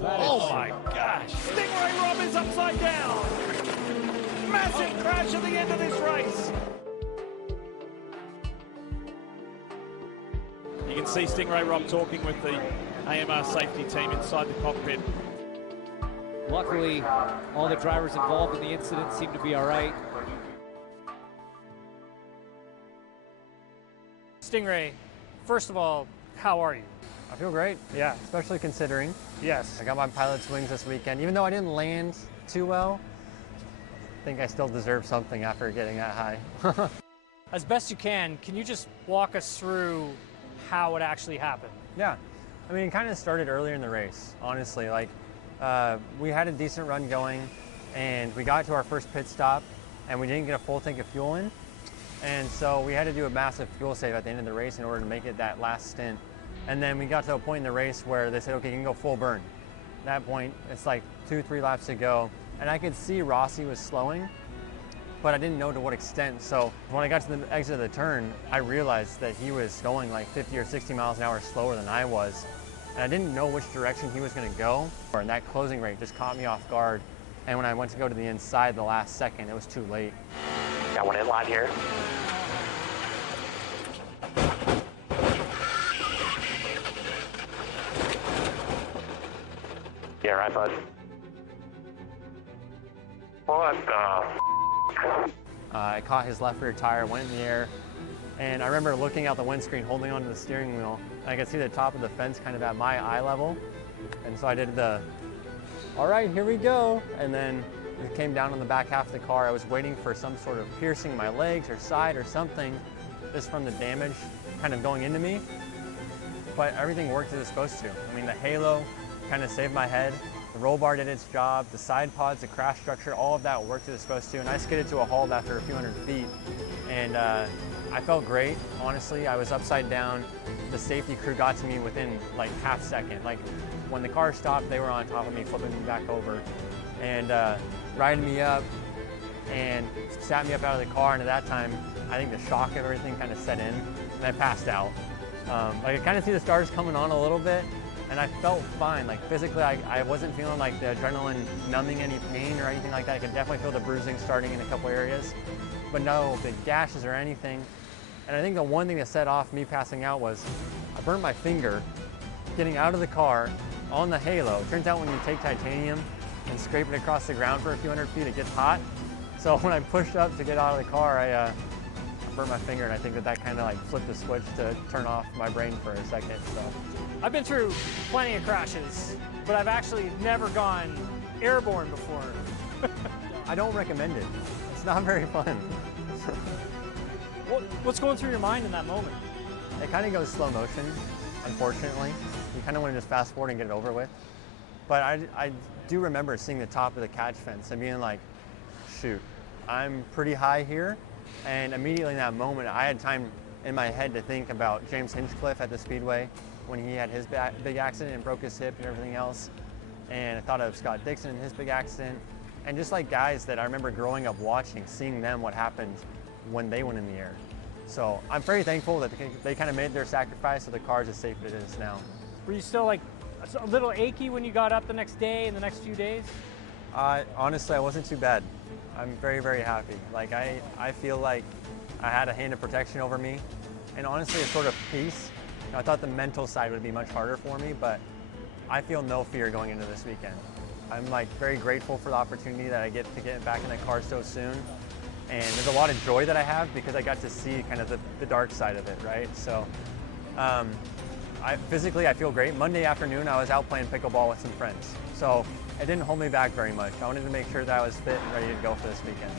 Oh my gosh! Sting Ray Robb is upside down! Massive crash at the end of this race! You can see Sting Ray Robb talking with the AMR safety team inside the cockpit. Luckily, all the drivers involved in the incident seem to be all right. Stingray, first of all, how are you? I feel great, yeah, especially considering. Yes. I got my pilot's wings this weekend. Even though I didn't land too well, I think I still deserve something after getting that high. As best you can you just walk us through how it actually happened? Yeah, I mean, it kind of started earlier in the race, honestly. Like, we had a decent run going, and we got to our first pit stop, and we didn't get a full tank of fuel in. And so we had to do a massive fuel save at the end of the race in order to make it that last stint. And then we got to a point in the race where they said, okay, you can go full burn. At that point, it's like 2-3 laps to go. And I could see Rossi was slowing, but I didn't know to what extent. So when I got to the exit of the turn, I realized that he was going like 50 or 60 miles an hour slower than I was. And I didn't know which direction he was gonna go. And that closing rate just caught me off guard. And when I went to go to the inside the last second, it was too late. Got one in line here. Yeah, right, bud. What the? I caught his left rear tire, went in the air, and I remember looking out the windscreen, holding onto the steering wheel, and I could see the top of the fence kind of at my eye level. And so I did the, all right, here we go. And then it came down on the back half of the car. I was waiting for some sort of piercing my legs or side or something, just from the damage kind of going into me. But everything worked as it was supposed to. I mean, the halo kind of saved my head. The roll bar did its job. The side pods, the crash structure, all of that worked as it was supposed to. And I skidded to a halt after a few hundred feet. And I felt great, honestly. I was upside down. The safety crew got to me within like half second. Like when the car stopped, they were on top of me, flipping me back over and riding me up and sat me up out of the car. And at that time, I think the shock of everything kind of set in and I passed out. I could kind of see the stars coming on a little bit. And I felt fine, like physically I wasn't feeling like the adrenaline numbing any pain or anything like that. I could definitely feel the bruising starting in a couple areas, but no big gashes or anything. And I think the one thing that set off me passing out was I burnt my finger getting out of the car on the halo. It turns out when you take titanium and scrape it across the ground for a few hundred feet, it gets hot. So when I pushed up to get out of the car, I burnt my finger, and I think that kind of like flipped the switch to turn off my brain for a second. So I've been through plenty of crashes, but I've actually never gone airborne before. I don't recommend it. It's not very fun. What's going through your mind in that moment? It kind of goes slow motion, unfortunately. You kind of want to just fast forward and get it over with. But I do remember seeing the top of the catch fence and being like, shoot, I'm pretty high here. And immediately in that moment, I had time in my head to think about James Hinchcliffe at the Speedway when he had his big accident and broke his hip and everything else. And I thought of Scott Dixon and his big accident. And just like guys that I remember growing up watching, seeing them, what happened when they went in the air. So I'm very thankful that they kind of made their sacrifice so the car is as safe as it is now. Were you still like a little achy when you got up the next day and the next few days? Honestly, I wasn't too bad. I'm very, very happy. Like I feel like I had a hand of protection over me, and honestly, a sort of peace. I thought the mental side would be much harder for me, but I feel no fear going into this weekend. I'm like very grateful for the opportunity that I get to get back in the car so soon, and there's a lot of joy that I have because I got to see kind of the dark side of it, right? So, physically I feel great. Monday afternoon, I was out playing pickleball with some friends, so it didn't hold me back very much. I wanted to make sure that I was fit and ready to go for this weekend.